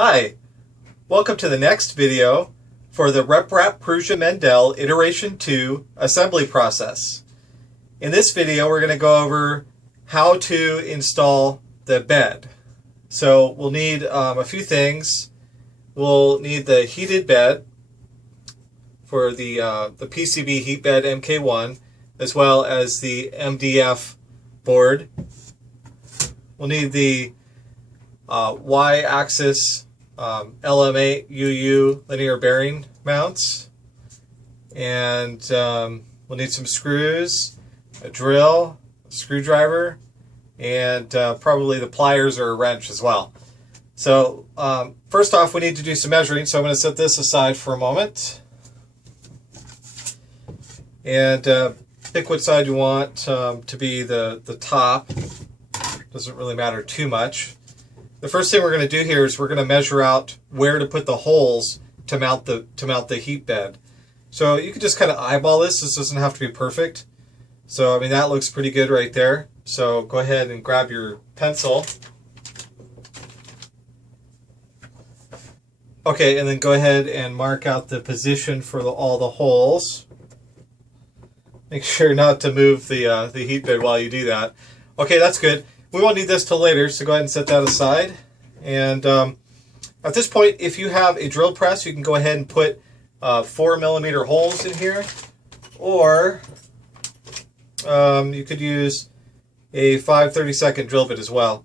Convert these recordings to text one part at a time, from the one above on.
Hi, welcome to the next video for the RepRap Prusa Mendel Iteration 2 assembly process. In this video we're going to go over how to install the bed. So we'll need a few things. We'll need the heated bed for the PCB heat bed MK1, as well as the MDF board. We'll need the Y-axis LM8 UU linear bearing mounts, and we'll need some screws, a drill, a screwdriver, and probably the pliers or a wrench as well. So first off, we need to do some measuring, so I'm going to set this aside for a moment and pick what side you want to be the top. Doesn't really matter too much. The first thing we're going to do here is we're going to measure out where to put the holes to mount the heat bed. So you can just kind of eyeball this. This doesn't have to be perfect. So I mean, that looks pretty good right there. So go ahead and grab your pencil. Okay, and then go ahead and mark out the position for all the holes. Make sure not to move the heat bed while you do that. Okay, that's good. We won't need this till later, so go ahead and set that aside. And at this point, if you have a drill press, you can go ahead and put 4mm holes in here, or you could use a 5/32 drill bit as well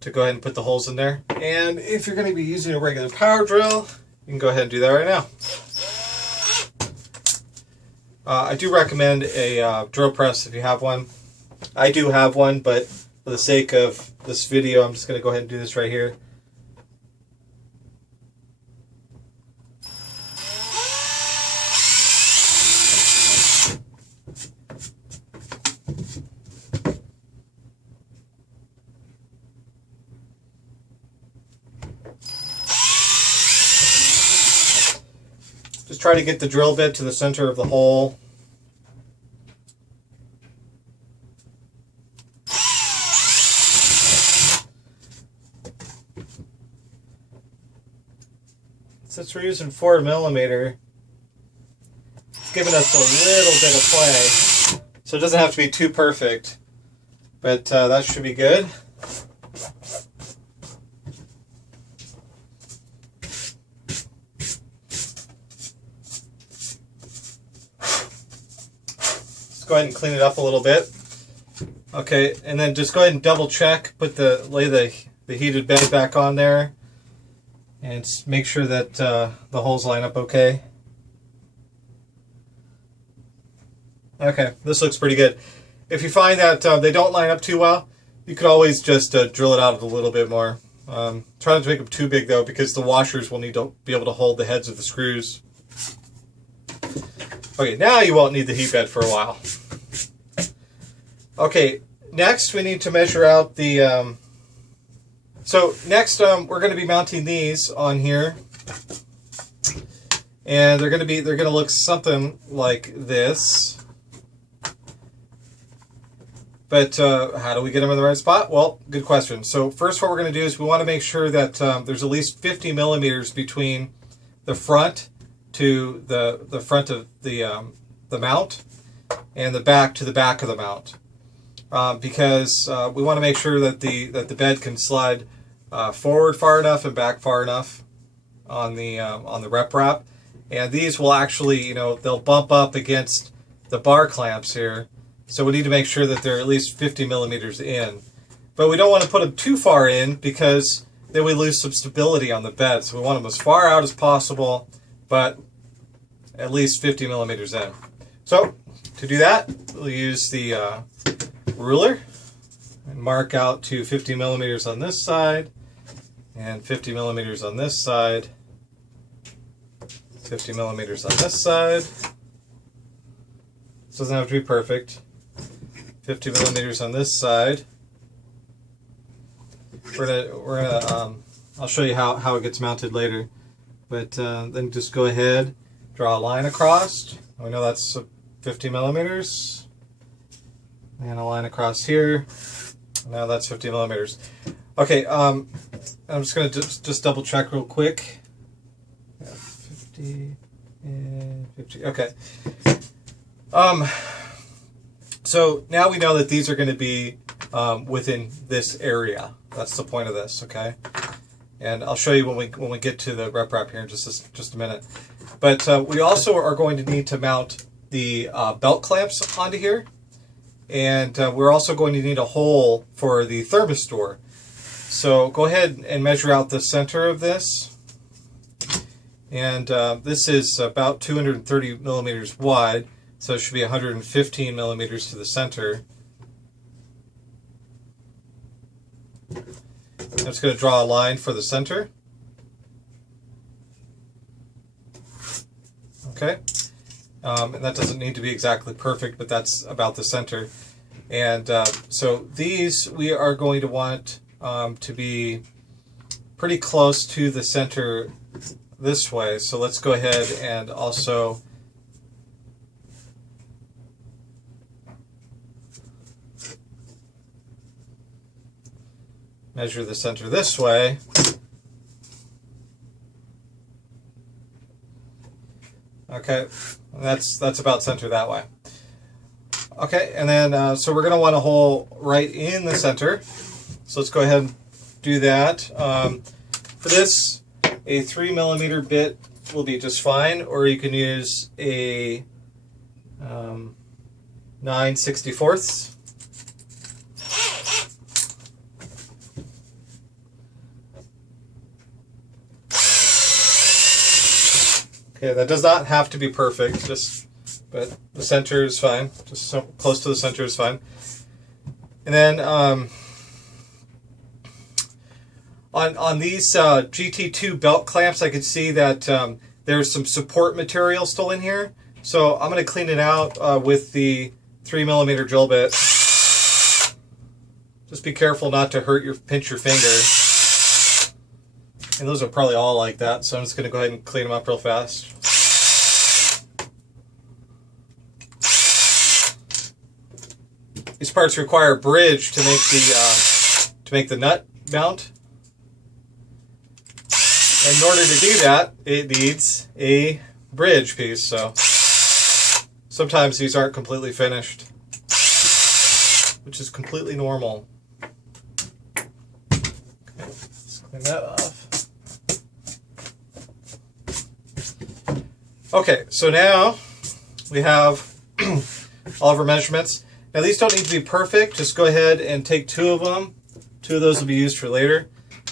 to go ahead and put the holes in there. And if you're going to be using a regular power drill, you can go ahead and do that right now. I do recommend a drill press if you have one. I do have one, but for the sake of this video, I'm just going to go ahead and do this right here. Just try to get the drill bit to the center of the hole. Since we're using 4mm, it's giving us a little bit of play. So it doesn't have to be too perfect, but that should be good. Let's go ahead and clean it up a little bit. Okay, and then just go ahead and double check, lay the heated bed back on there. And make sure that the holes line up okay. Okay, this looks pretty good. If you find that they don't line up too well, you could always just drill it out a little bit more. Try not to make them too big though, because the washers will need to be able to hold the heads of the screws. Okay, now you won't need the heat bed for a while. Okay, next we need to measure out the So next, we're going to be mounting these on here, and they're going to look something like this. But how do we get them in the right spot? Well, good question. So first, what we're going to do is we want to make sure that there's at least 50mm between the front to the front of the mount and the back to the back of the mount, because we want to make sure that the bed can slide forward far enough and back far enough on the RepRap, and these will actually, they'll bump up against the bar clamps here, so we need to make sure that they're at least 50mm in. But we don't want to put them too far in, because then we lose some stability on the bed. So we want them as far out as possible, but at least 50mm in. So to do that, we'll use the ruler and mark out to 50mm on this side, and 50mm on this side, 50mm on this side. This doesn't have to be perfect. 50mm on this side. I'll show you how it gets mounted later. But then just go ahead, draw a line across. We know that's 50mm. And a line across here. Now that's 50mm. Okay, I'm just going to just double check real quick. Yeah, 50 and 50. Okay. So now we know that these are going to be within this area. That's the point of this, okay? And I'll show you when we get to the RepRap here in just a minute. But we also are going to need to mount the belt clamps onto here. And we're also going to need a hole for the thermistor. So go ahead and measure out the center of this. And this is about 230 millimeters wide, so it should be 115 millimeters to the center. I'm just going to draw a line for the center. Okay. And that doesn't need to be exactly perfect, but that's about the center. And so these we are going to want to be pretty close to the center this way. So let's go ahead and also measure the center this way. Okay, that's about center that way. Okay, and then so we're going to want a hole right in the center. So let's go ahead and do that. For this, a 3 millimeter bit will be just fine, or you can use a 9/64. Okay, that does not have to be perfect, but the center is fine. Just so close to the center is fine. And then on these GT2 belt clamps, I can see that there's some support material still in here. So I'm going to clean it out with the 3 millimeter drill bit. Just be careful not to pinch your finger. And those are probably all like that, so I'm just going to go ahead and clean them up real fast. These parts require a bridge to make the nut mount. And in order to do that, it needs a bridge piece. So sometimes these aren't completely finished, which is completely normal. Okay, let's clean that off. Okay, so now we have all of our measurements. Now these don't need to be perfect. Just go ahead and take 2 of them. 2 of those will be used for later.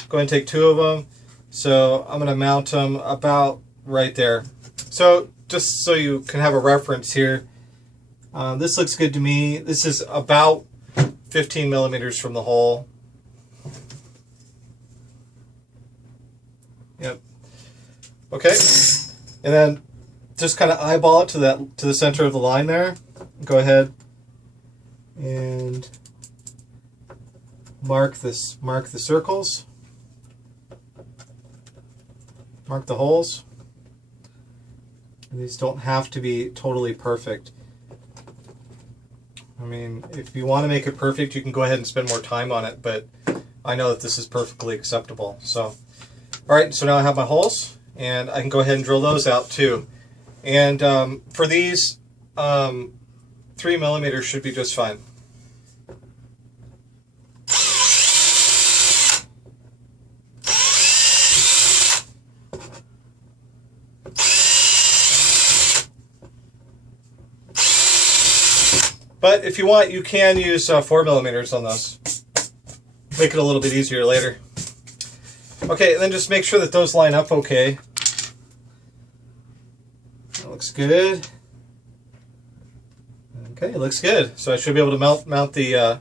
Go ahead and take 2 of them. So I'm going to mount them about right there. So just so you can have a reference here, this looks good to me. This is about 15 millimeters from the hole. Yep. Okay, and then just kind of eyeball it to the center of the line there. Go ahead and mark the circles. Mark the holes. And these don't have to be totally perfect. I mean, if you want to make it perfect, you can go ahead and spend more time on it, but I know that this is perfectly acceptable. So, alright, so now I have my holes, and I can go ahead and drill those out too. And for these, 3 millimeters should be just fine. But if you want, you can use 4 millimeters on those. Make it a little bit easier later. Okay, and then just make sure that those line up okay. That looks good. Okay, it looks good. So I should be able to mount the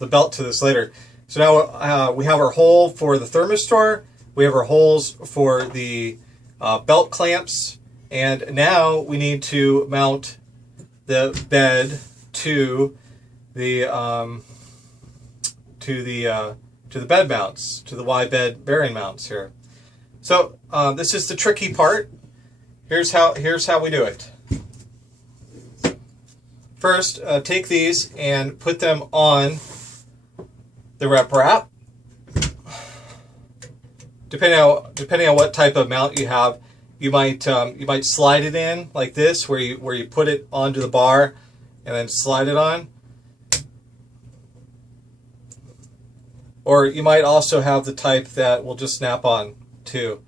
belt to this later. So now we have our hole for the thermistor. We have our holes for the belt clamps. And now we need to mount the bed to the bed mounts, to the Y bed bearing mounts here. So this is the tricky part. Here's how we do it. First, take these and put them on the RepRap. Depending on what type of mount you have, you might slide it in like this, where you put it onto the bar and then slide it on. Or you might also have the type that will just snap on too.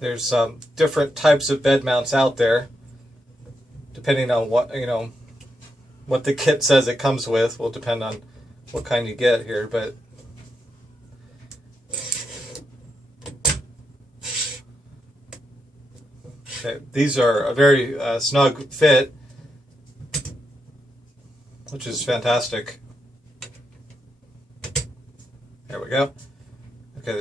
There's different types of bed mounts out there, depending on what the kit says it comes with. Will depend on what kind you get here, but okay, these are a very snug fit, which is fantastic. There we go. Okay,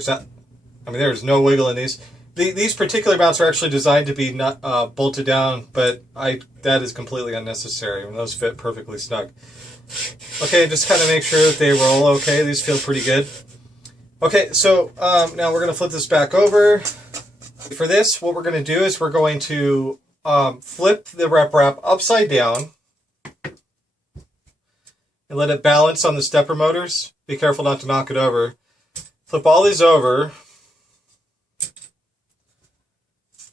there's no wiggle in these. These particular mounts are actually designed to be not bolted down, but that is completely unnecessary. Those fit perfectly snug. Okay, just kind of make sure that they roll okay. These feel pretty good. Okay, so now we're going to flip this back over. For this, what we're going to do is we're going to flip the RepRap upside down and let it balance on the stepper motors. Be careful not to knock it over. Flip all these over.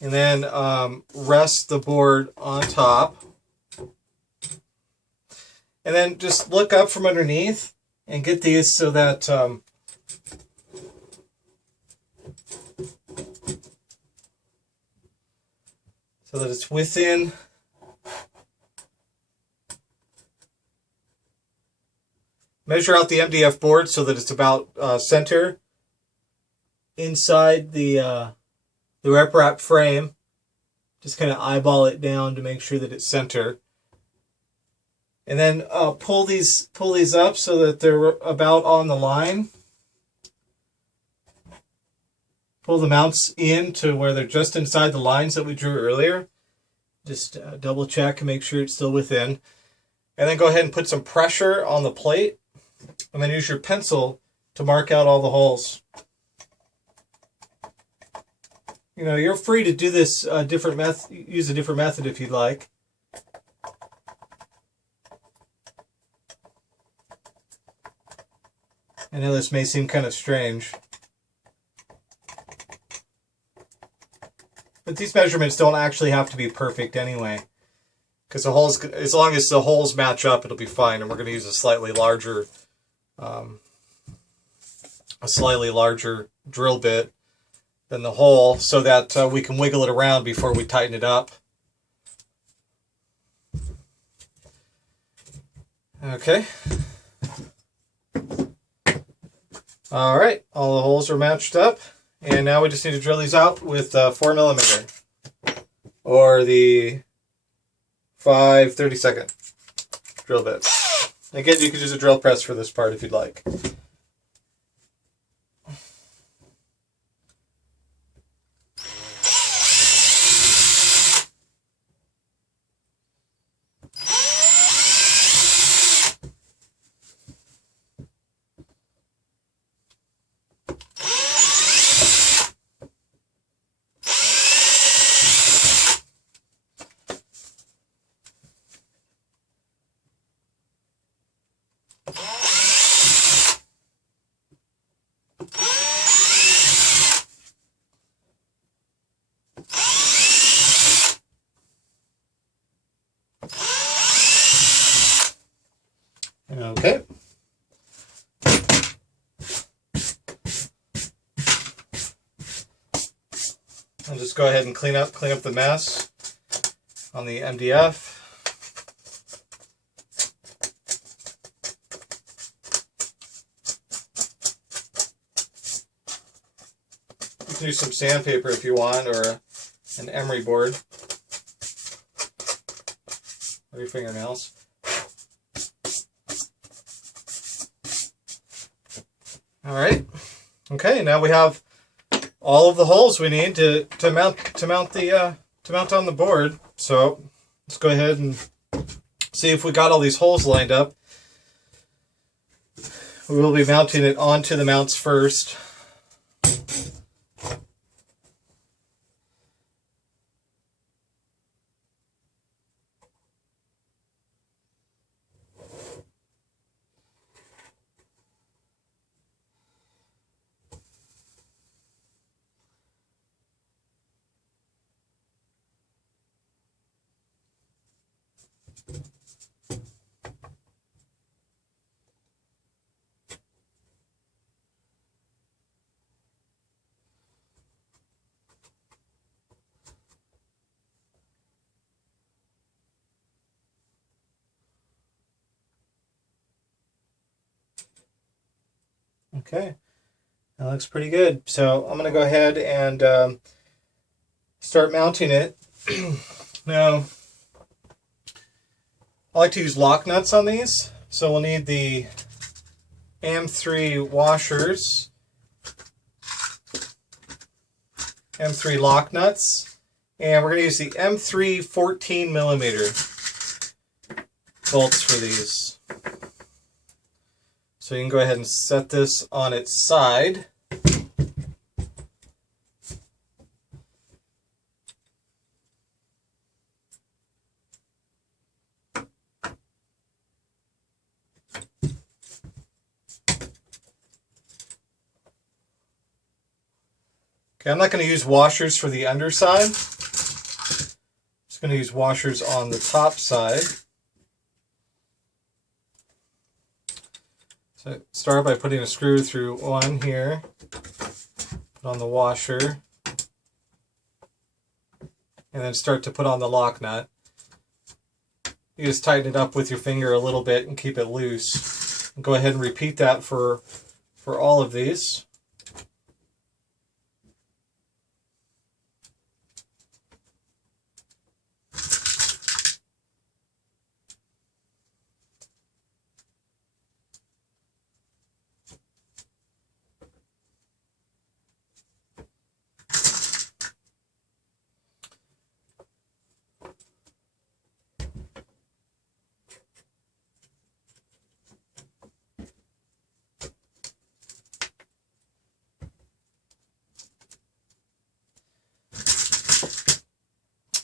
And then rest the board on top. And then just look up from underneath and get these so that it's within measure out the MDF board so that it's about center inside the RepRap frame. Just kind of eyeball it down to make sure that it's center. And then pull these up so that they're about on the line. Pull the mounts in to where they're just inside the lines that we drew earlier. Just double check and make sure it's still within. And then go ahead and put some pressure on the plate. And then use your pencil to mark out all the holes. You're free to do this use a different method if you'd like. I know this may seem kind of strange, but these measurements don't actually have to be perfect anyway, because as long as the holes match up, it'll be fine. And we're going to use a slightly larger drill bit than the hole, so that we can wiggle it around before we tighten it up. Okay. All right, all the holes are matched up, and now we just need to drill these out with 4mm or the 5/32 drill bit. Again, you could use a drill press for this part if you'd like. Okay. I'll just go ahead and clean up the mess on the MDF. You can use some sandpaper if you want, or an emery board, or your fingernails. All right. Okay, now we have all of the holes we need to mount on the board. So let's go ahead and see if we got all these holes lined up. We will be mounting it onto the mounts first. Okay, that looks pretty good. So I'm going to go ahead and start mounting it. Now, I like to use lock nuts on these. So we'll need the M3 washers, M3 lock nuts, and we're going to use the M3 14 millimeter bolts for these. So you can go ahead and set this on its side. Okay, I'm not going to use washers for the underside. I'm just going to use washers on the top side. So start by putting a screw through one here, put on the washer, and then start to put on the lock nut. You just tighten it up with your finger a little bit and keep it loose. Go ahead and repeat that for all of these.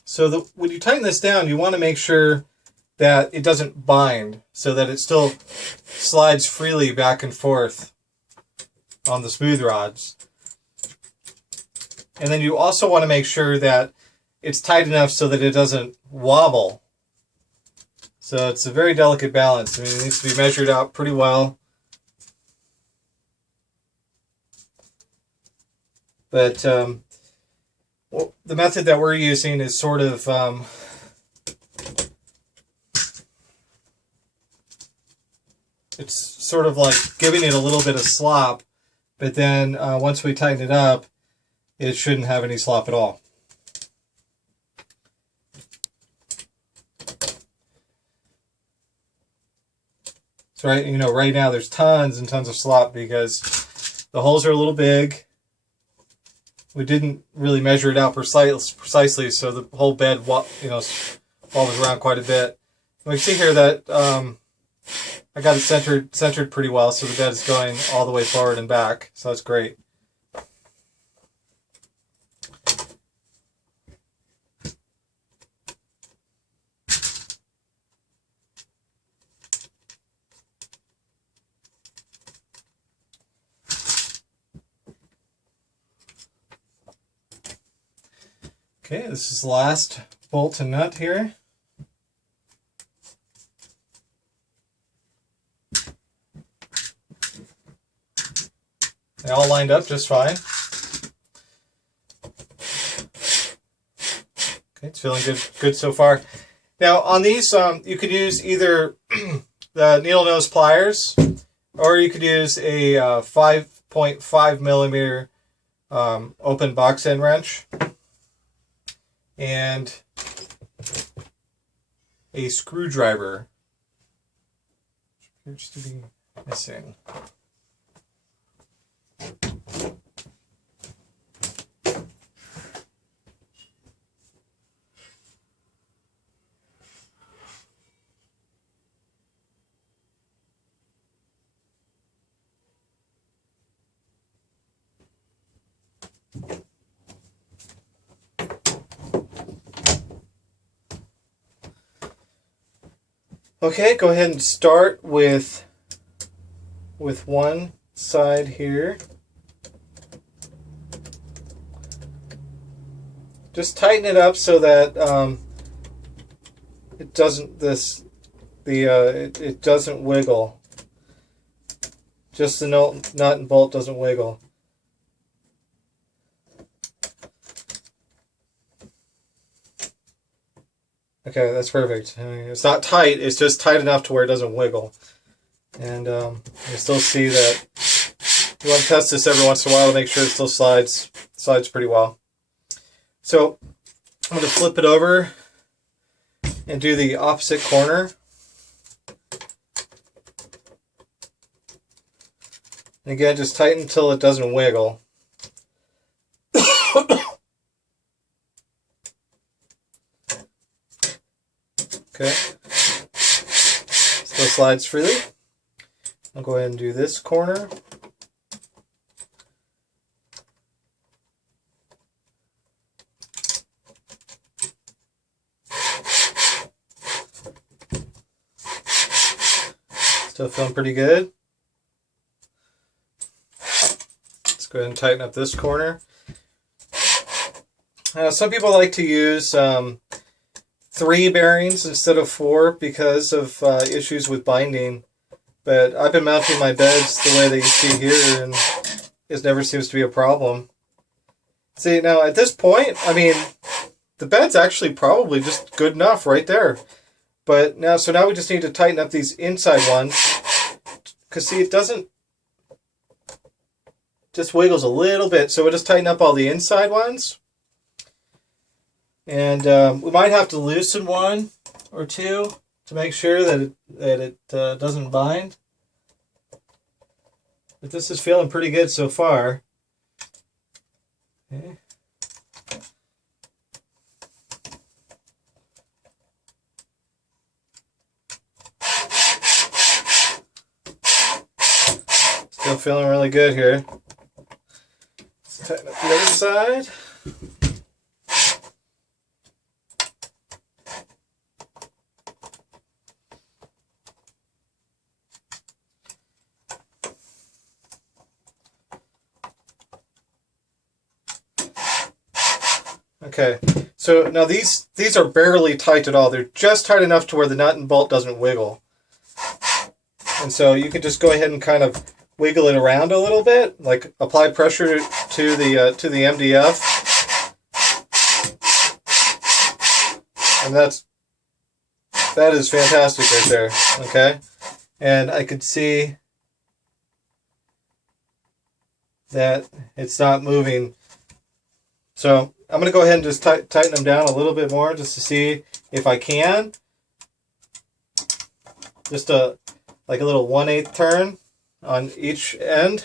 So when you tighten this down, you want to make sure that it doesn't bind, so that it still slides freely back and forth on the smooth rods. And then you also want to make sure that it's tight enough so that it doesn't wobble. So it's a very delicate balance. I mean, it needs to be measured out pretty well. But well, the method that we're using is sort of it's sort of like giving it a little bit of slop, but then once we tighten it up, it shouldn't have any slop at all. So right now there's tons and tons of slop because the holes are a little big. We didn't really measure it out precisely, so the whole bed wobbles around quite a bit. We can see here that I got it centered pretty well, so the bed is going all the way forward and back, so that's great. Okay, this is the last bolt and nut here. They all lined up just fine. Okay, it's feeling good so far. Now on these, you could use either the needle nose pliers, or you could use a 5.5 millimeter open box end wrench and a screwdriver, which appears to be missing. Okay, go ahead and start with one side here. Just tighten it up so that it doesn't it doesn't wiggle. Just the nut and bolt doesn't wiggle. Okay, that's perfect. I mean, it's not tight, it's just tight enough to where it doesn't wiggle. And you still see that you want to test this every once in a while to make sure it still slides pretty well. So I'm going to flip it over and do the opposite corner. And again, just tighten until it doesn't wiggle. Okay. Still slides freely. I'll go ahead and do this corner. Still feeling pretty good. Let's go ahead and tighten up this corner. Some people like to use 3 bearings instead of 4 because of issues with binding. But I've been mounting my beds the way that you see here, and it never seems to be a problem. See, now at this point, I mean, the bed's actually probably just good enough right there. But now, so now we just need to tighten up these inside ones. Because see, it doesn't, just wiggles a little bit. So we'll just tighten up all the inside ones. And we might have to loosen 1 or 2 to make sure that it doesn't bind. But this is feeling pretty good so far. Okay. Still feeling really good here. Let's tighten up the other side. Okay, so now these are barely tight at all. They're just tight enough to where the nut and bolt doesn't wiggle. And so you can just go ahead and kind of wiggle it around a little bit, like apply pressure to the MDF. And that is fantastic right there, okay? And I could see that it's not moving. So I'm going to go ahead and just tighten them down a little bit more just to see if I can. Just like a little 1/8 turn on each end.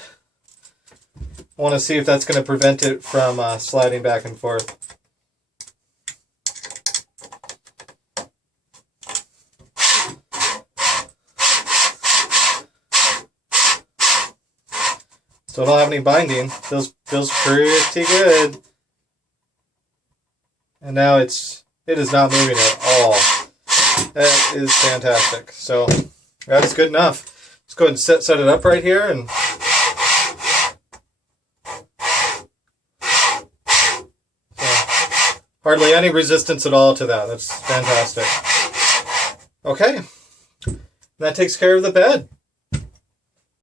I want to see if that's going to prevent it from sliding back and forth. Still don't have any binding. Feels pretty good. And now it is not moving at all. That is fantastic. So that's good enough. Let's go ahead and set it up right here, and hardly any resistance at all to that. That's fantastic. Okay, that takes care of the bed.